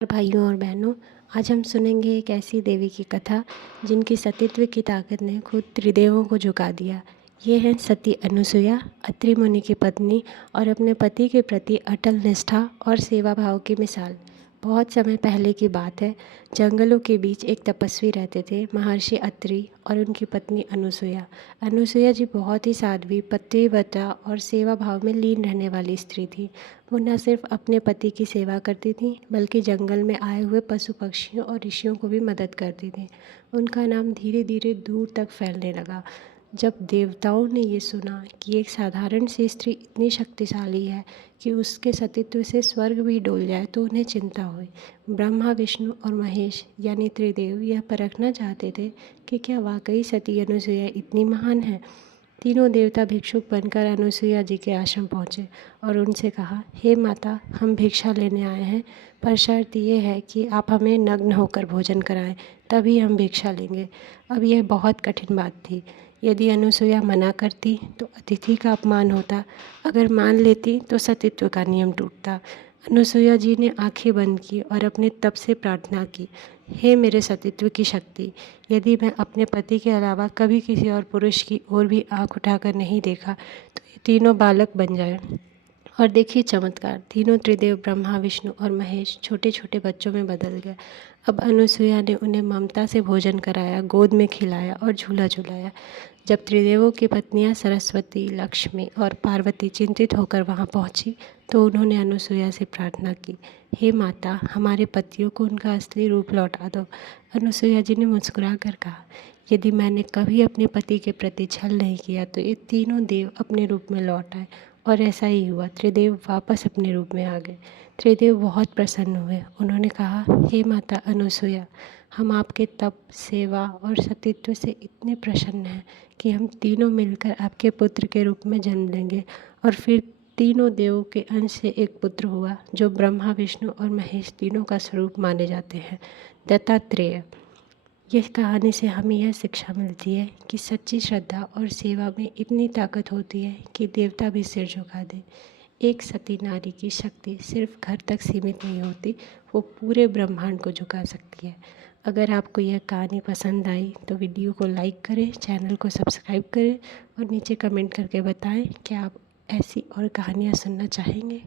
भाइयों और बहनों, आज हम सुनेंगे एक ऐसी देवी की कथा जिनकी सतीत्व की ताकत ने खुद त्रिदेवों को झुका दिया। ये है सती अनुसुईया, अत्रि मुनि की पत्नी और अपने पति के प्रति अटल निष्ठा और सेवा भाव की मिसाल। बहुत समय पहले की बात है। जंगलों के बीच एक तपस्वी रहते थे, महर्षि अत्रि और उनकी पत्नी अनुसुईया। अनुसुईया जी बहुत ही साध्वी, पतिव्रता और सेवा भाव में लीन रहने वाली स्त्री थी। वो न सिर्फ अपने पति की सेवा करती थी, बल्कि जंगल में आए हुए पशु पक्षियों और ऋषियों को भी मदद करती थी। उनका नाम धीरे धीरे दूर तक फैलने लगा। जब देवताओं ने ये सुना कि एक साधारण सी स्त्री इतनी शक्तिशाली है कि उसके सतीत्व से स्वर्ग भी डोल जाए, तो उन्हें चिंता हुई। ब्रह्मा, विष्णु और महेश यानी त्रिदेव यह परखना चाहते थे कि क्या वाकई सती अनुसुईया इतनी महान है। तीनों देवता भिक्षुक बनकर अनुसुईया जी के आश्रम पहुँचे और उनसे कहा, हे माता, हम भिक्षा लेने आए हैं, पर शर्त ये है कि आप हमें नग्न होकर भोजन कराएं, तभी हम भिक्षा लेंगे। अब यह बहुत कठिन बात थी। यदि अनुसुईया मना करती तो अतिथि का अपमान होता, अगर मान लेती तो सतीत्व का नियम टूटता। अनुसुईया जी ने आंखें बंद की और अपने तप से प्रार्थना की, हे मेरे सतीत्व की शक्ति, यदि मैं अपने पति के अलावा कभी किसी और पुरुष की ओर भी आंख उठाकर नहीं देखा तो ये तीनों बालक बन जाए। और देखिए चमत्कार, तीनों त्रिदेव ब्रह्मा, विष्णु और महेश छोटे छोटे बच्चों में बदल गए। अब अनुसुईया ने उन्हें ममता से भोजन कराया, गोद में खिलाया और झूला झुलाया। जब त्रिदेवों की पत्नियां सरस्वती, लक्ष्मी और पार्वती चिंतित होकर वहां पहुंची तो उन्होंने अनुसुईया से प्रार्थना की, हे माता, हमारे पतियों को उनका असली रूप लौटा दो। अनुसुईया जी ने मुस्कुरा कर कहा, यदि मैंने कभी अपने पति के प्रति छल नहीं किया तो ये तीनों देव अपने रूप में लौट आए। और ऐसा ही हुआ, त्रिदेव वापस अपने रूप में आ गए। त्रिदेव बहुत प्रसन्न हुए। उन्होंने कहा, हे माता अनुसुईया, हम आपके तप, सेवा और सतीत्व से इतने प्रसन्न हैं कि हम तीनों मिलकर आपके पुत्र के रूप में जन्म लेंगे। और फिर तीनों देवों के अंश से एक पुत्र हुआ जो ब्रह्मा, विष्णु और महेश तीनों का स्वरूप माने जाते हैं, दत्तात्रेय। यह कहानी से हमें यह शिक्षा मिलती है कि सच्ची श्रद्धा और सेवा में इतनी ताकत होती है कि देवता भी सिर झुका दे। एक सती नारी की शक्ति सिर्फ घर तक सीमित नहीं होती, वो पूरे ब्रह्मांड को झुका सकती है। अगर आपको यह कहानी पसंद आई तो वीडियो को लाइक करें, चैनल को सब्सक्राइब करें और नीचे कमेंट करके बताएं कि आप ऐसी और कहानियाँ सुनना चाहेंगे।